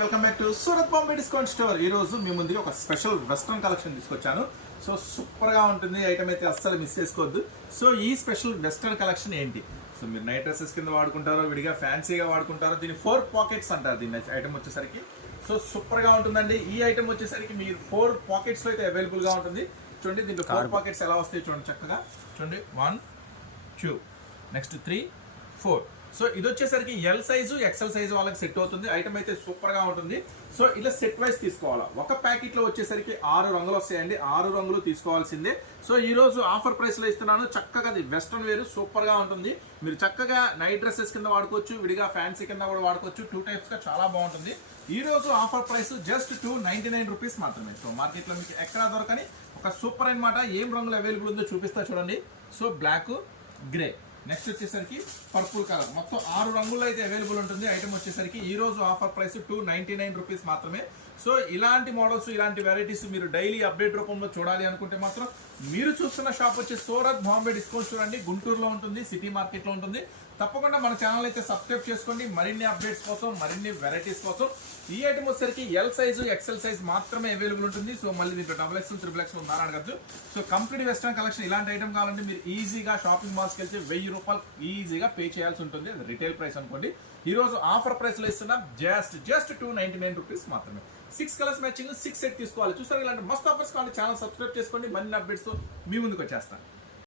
Welcome back to Surat Bombay discount store ఈ రోజు మీ ముందుకి ఒక స్పెషల్ వెస్ట్రన్ కలెక్షన్ తీసుకొచ్చాను. సో సూపర్గా ఉంటుంది ఐటమ్ అయితే అస్సలు మిస్ చేసుకోవద్దు. సో ఈ స్పెషల్ వెస్ట్రన్ కలెక్షన్ ఏంటి? సో మీరు నైట్ డ్రెస్సెస్ కింద వాడుకుంటారో విడిగా ఫ్యాన్సీగా వాడుకుంటారో దీని ఫోర్ పాకెట్స్ అంటారు దీని ఐటమ్ వచ్చేసరికి. సో సూపర్గా ఉంటుందండి. ఈ ఐటమ్ వచ్చేసరికి మీరు ఫోర్ పాకెట్స్లో అయితే అవైలబుల్గా ఉంటుంది. చూడండి దీంట్లో ఫోర్ పాకెట్స్ ఎలా వస్తాయి చూడండి చక్కగా. చూడండి one two next three four so ఇది వచ్చేసరికి ఎల్ సైజు ఎక్సెల్ సైజు వాళ్ళకి సెట్ అవుతుంది. ఐటమ్ అయితే సూపర్గా ఉంటుంది. సో ఇలా సెట్ వైస్ తీసుకోవాలా. ఒక ప్యాకెట్లో వచ్చేసరికి ఆరు రంగులు వస్తాయండి. ఆరు రంగులు తీసుకోవాల్సిందే. సో ఈ రోజు ఆఫర్ ప్రైస్లో ఇస్తున్నాను. చక్కగా అది వెస్ట్రన్ వేర్ సూపర్గా ఉంటుంది. మీరు చక్కగా నైట్ డ్రెస్సెస్ కింద వాడుకోవచ్చు. విడిగా ఫ్యాన్సీ కింద కూడా వాడుకోవచ్చు. టూ టైప్స్గా చాలా బాగుంటుంది. ఈరోజు offer price just two ninety nine rupees మాత్రమే. సో మార్కెట్లో మీకు ఎక్కడా దొరకని ఒక సూపర్ అన్నమాట. ఏం రంగులు అవైలబుల్ ఉందో చూపిస్తా చూడండి. సో బ్లాక్ గ్రే నెక్స్ట్ వచ్చేసరికి పర్పుల్ కలర్ మొత్తం ఆరు రంగుల్లో అయితే అవైలబుల్ ఉంటుంది. ఐటమ్ వచ్చేసరికి ఈ రోజు offer price two ninety nine rupees మాత్రమే. సో ఇలాంటి మోడల్స్ ఇలాంటి వెరైటీస్ మీరు డైలీ అప్డేట్ రూపంలో చూడాలి అనుకుంటే మాత్రం మీరు చూస్తున్న షాప్ వచ్చి సూరత్ బాంబే డిస్కౌంట్ చూడండి. గుంటూరులో ఉంటుంది సిటీ మార్కెట్లో ఉంటుంది. తప్పకుండా మన ఛానల్ అయితే సబ్స్క్రైబ్ చేసుకోండి. మరిన్ని అప్డేట్స్ కోసం మరిన్ని వెరైటీస్ కోసం ఈ ఐటమ్ వచ్చేసరికి ఎల్ సైజు ఎక్సెల్ సైజ్ మాత్రమే అవైలబుల్ ఉంటుంది. సో మళ్ళీ దీంట్లో డబుల్ ఎక్స్ఎల్ త్రిబుల్ ఎక్స్ఎల్ ఉందా అడగద్దు. సో కంప్లీట్ వెస్టర్న్ కలెక్షన్ ఇలాంటి ఐటమ్ కావాలంటే మీరు ఈజీగా షాపింగ్ మాల్స్కి వెళ్తే వెయ్యి రూపాయలు ఈజీగా పే చేయాల్సి ఉంటుంది. రిటైల్ ప్రైస్ అనుకోండి. ఈరోజు ఆఫర్ ప్రైస్లో ఇస్తున్న just just two ninety nine rupees మాత్రమే. Six colours matching six set తీసుకోవాలి. చూసారు ఇలాంటి మస్త్ ఆఫర్స్ కావాలి. ఛానల్ సబ్స్క్రైబ్ చేసుకోండి. మరిన్ని అప్డేట్స్ మీ ముందుకు వచ్చేస్తాను.